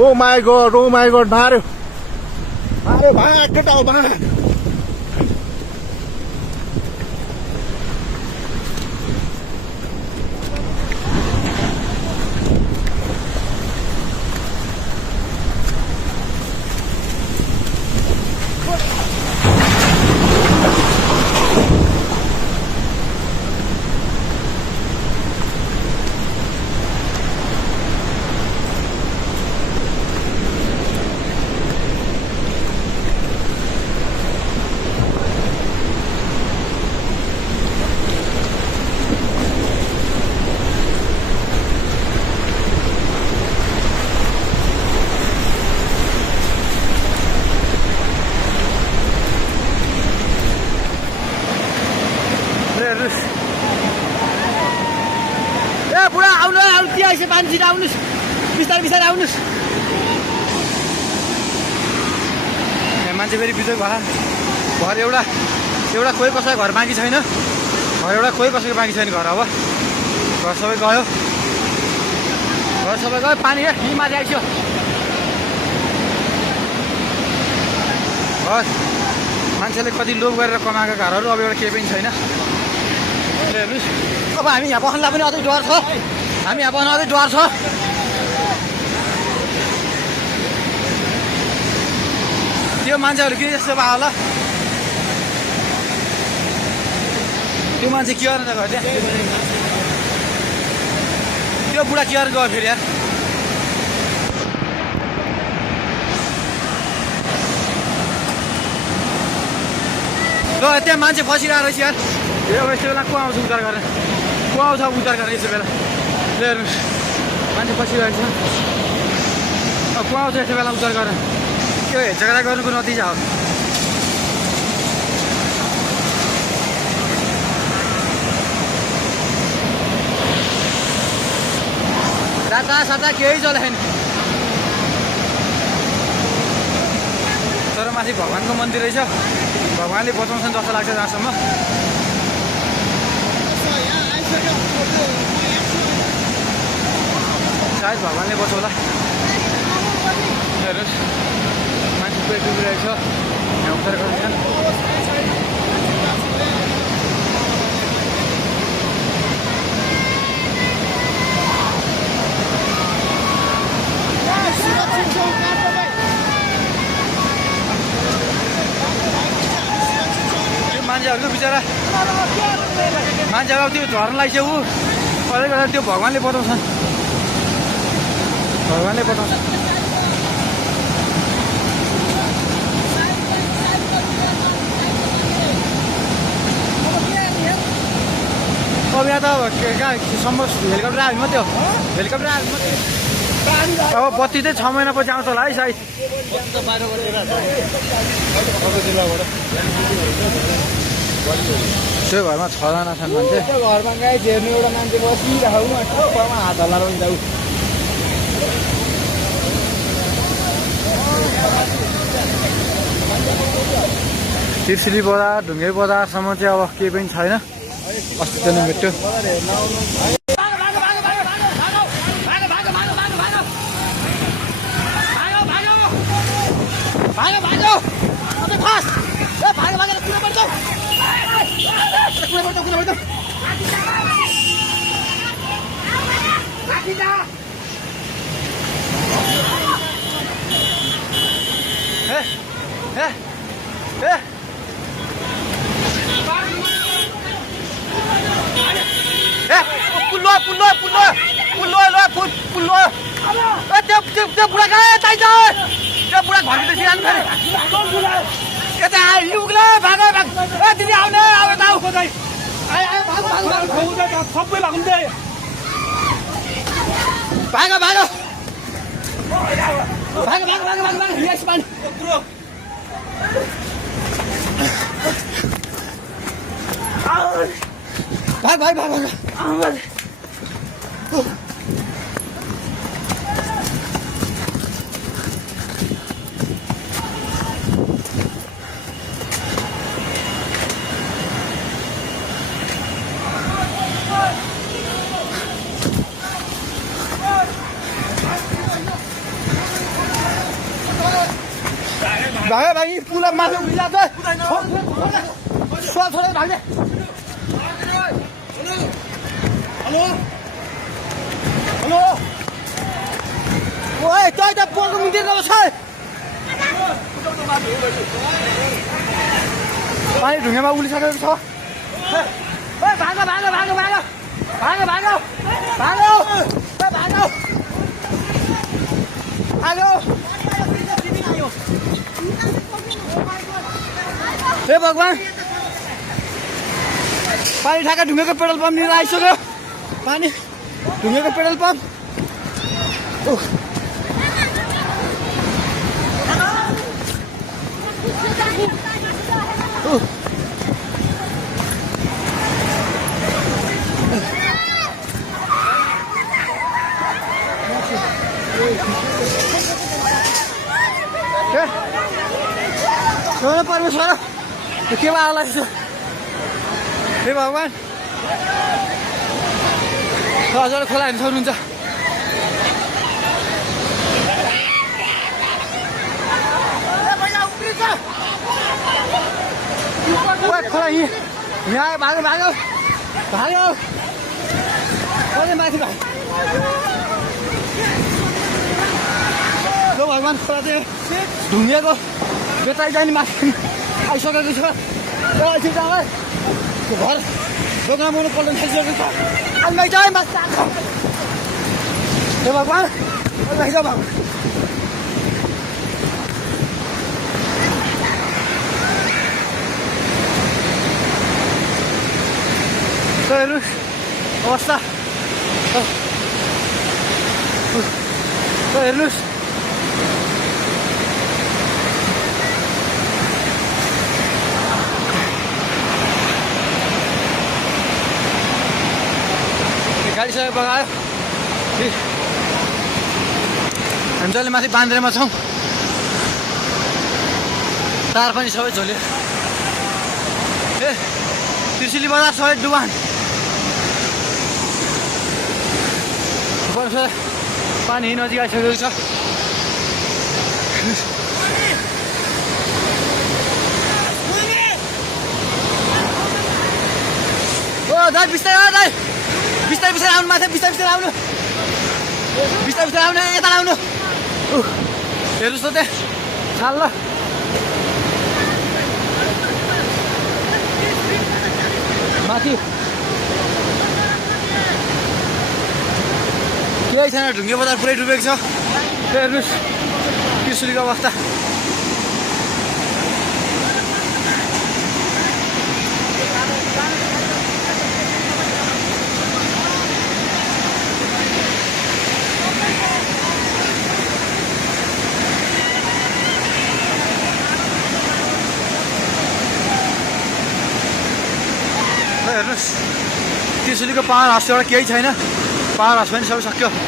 Oh my god, मार्यो भाग केटा भाग बुढा आउनु के आइस पानी छिटो आउनुहोस् बिस्तारै बिस्तारै आउनुहोस् मान्छे फेरि बिजोग भयो घर एउटा कोही कसैको घर बाँकी छैन घर एउटा कोही कसैको बाँकी छैन घर अब घर सबै गयो पानी यहीँ माथि आइसक्यो बस मान्छेले कति लोभ गरेर कमाएको घरहरू अब एउटा केही पनि छैन हेर्नुहोस् अब हामी यहाँ बस्नलाई पनि अझै डर छ त्यो मान्छेहरू किन यस्तो भयो होला त्यो मान्छे के गरेर गयो त्यहाँ त्यो बुढा के गरेर गयो फेरि यार ल त्यहाँ मान्छे फसिरहेको रहेछ यार अब यस्तो बेला को आउँछ उद्धार गरेर यस्तो बेला हेर्नुहोस् मान्छे फसिरहेको छ अब को आउँछ यस्तो बेला उद्धार गरेर त्यो झगडा गर्नुको नतिजा हो साता केही चलाएन तर माथि भगवान्को मन्दिर रहेछ भगवान्ले बचाउँछन् जस्तो लाग्छ जहाँसम्म सायद भगवान्ले बचाउला हेर्नुहोस् मान्छे पेट डुबिरहेको छ यहाँ उद्धार गर्दैन मान्छेहरूको बिचरा मान्छेहरू अब त्यो झर्नलाई चाहिँ ऊ कसले गर्दा त्यो भगवान्ले बताउँछन् अब यहाँ त कहाँ सम्भव हेलिकप्टर आयो मात्रै हो अब बत्ती चाहिँ 6 महिनापछि आउँछ होला है सायद त्यो घरमा 6 जना छन् मान्छे घरमा गाई हेर्नु एउटा मान्छे बसिरहेको हात हल्लाएर जाऊ तिर्सिली बजार ढुङ्गे बजारसम्म चाहिँ अब केही पनि छैन अस्ति चाहिँ भेट्यो त्यो बुढा गए त्यो बुढा घरभित्र सिरानु फेरि यता युगले भाग दिदी आउने अब सबै भाग भाग्यो भाइ पुला माथि उठिला त छोडे भाग्ने हेलो हेलो ओए तै त पोको मिन्दिर गएको छ पानी ढुङ्गामा उलिसकेको छ ओए भागो भागो भागो भागो भागो भागो भागो भागो भागो हे भगवान पानी ठाका ढुङ्गेको पेट्रोल पम्प लिएर आइसक्यो पानी ढुङ्गेको पेट्रोल पम्प परमेश्वर के होला हे भगवान हजुर खोला हेर्नु सक्नुहुन्छ खोला यहाँ भागो भागो भागो माथि भाग भगवान खोला चाहिँ ढुङ्गेको बेताइ जाने माथि आइसकेको छ घर दोकान बनाउनु पल्ट थालिसकेको छ अलमाइ चाहिँ माथि आएको हे भगवान अलमाइ जाऊ भगवान हेर्नु अवस्था हेर्नुहोस् गाडी सबै बगायो हामी जसले माथि बान्द्रेमा छौँ तार पनि सबै झोल्यो ए त्रिशुली बजार सबै डुबान पानी नजिक आइसकेको छ ओ दाइ बिस्तारै दाइ बिस्तारै बिस्तारै आउनु माथि बिस्तारै बिस्तारै आउनु बिस्तारै बिस्तारै आउनु यता आउनु हेर्नुहोस् त त्यहाँ छाल ल माथि केही छैन ढुङ्गे बजार पुरै डुबेको छ हेर्नुहोस् त्रिशुलीको अवस्था हेर्नुहोस् त्रिशुलीको पावर हाउस एउटा केही छैन पावर हाउस पनि सबै सक्यो